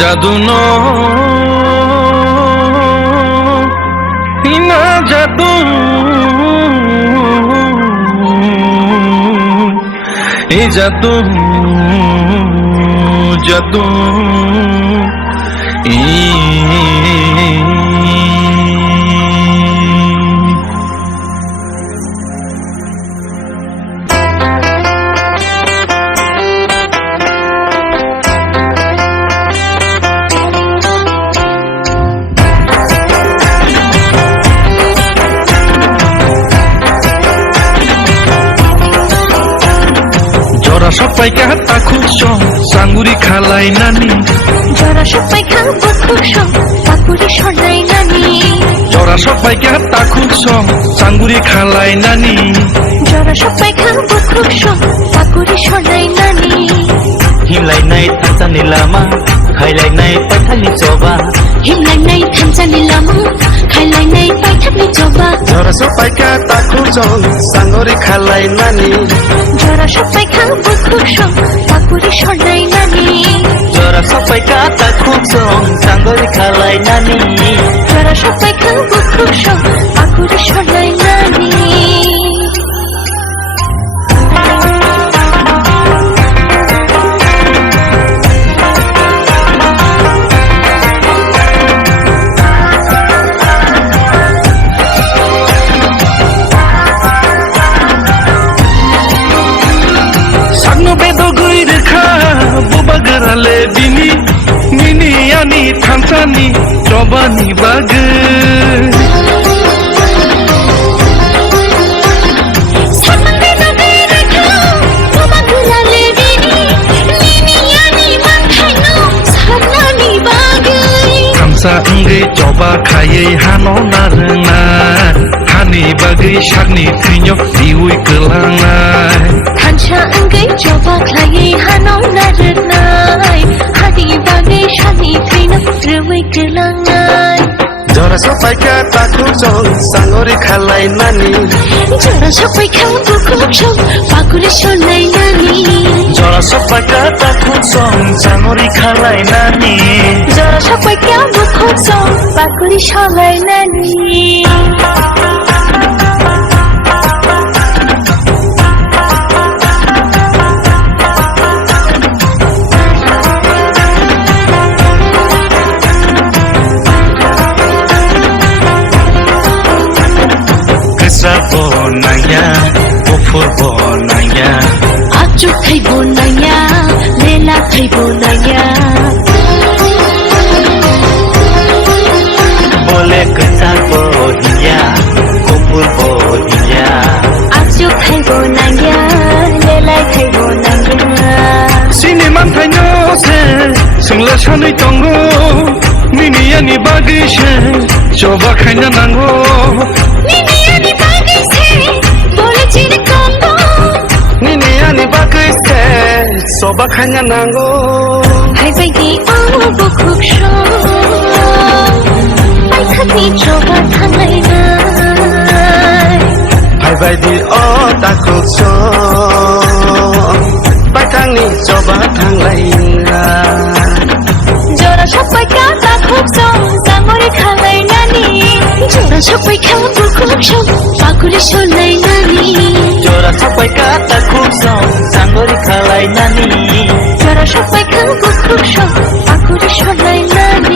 জাদু না জাদু এই জাদু জাদু সবাই কাটা খুঁজছ সাঙ্গুরি খালাই নানি জরা সবাই খাবো খুঁজছ পাকুড়ি সরাই নানি জরা সবাই কাটা খুঁজছ সাঙ্গুরি খালাই নানি জরা সবাই খাবো খুঁজছ পাকুড়ি সরাই নানি हिमलाइनाय थांसानि लामा खायलायनाय पैथानि जबा हिमलाइनाय थांसानि लामा खायलायनाय पैथानि जबा जरा सबाय काटा खुँजছ साङ्गुरी खालाई नानी जरा सबाय खाबो खुँजछ पाकुড়ি सराई नानी जरा सबाय काटा खुँजछ साङ्गुरी खालाई नानी जरा सबाय खाबो खुँजछ पाकुড়ি सराई नानी Bubagarale bini mini ani thansani chobani bag thamsa ngai choba khayei hano narna hani bagai sakni thinyo diui kelangai thamsa ngai choba khayei hano narnai hani bagai sakni thinyo diui kelangai जरा सबाय काटा खुँजछ साङ्गुरी खालाई नानी जरा सबाय खाबो खुँजछ पाकुড়ি सराई नानी जरा सबाय काटा खुँजछ साङ्गुरी खालाई नानी जरा सबाय खाबो खुँजछ पाकुড়ি सराई नानी bonaya ofur bonaya acu khai bonaya lela khai bonaya bole kesa bohiya ofur bohiya acu khai bonaya lela khai bonaya sini mantaino se singla sanai tongo nini ani bagi se coba khaina nango nini ani bagi se bole chiri kongo nini ani bagi se coba khaina nango hai baigi awo bukhukso pai khati coba thangai na hai baigi o takukso pai thangni coba thanglai na जरा सबाय काटा खुँजछ साङ्गुरी खालाई नानी जरा सबाय खाबो खुँजछ पाकुড়ি सराई नानी जरा सबाय काटा खुँजछ साङ्गुरी खालाई नानी जरा सबाय खाबो खुँजछ पाकुড়ি सराई नानी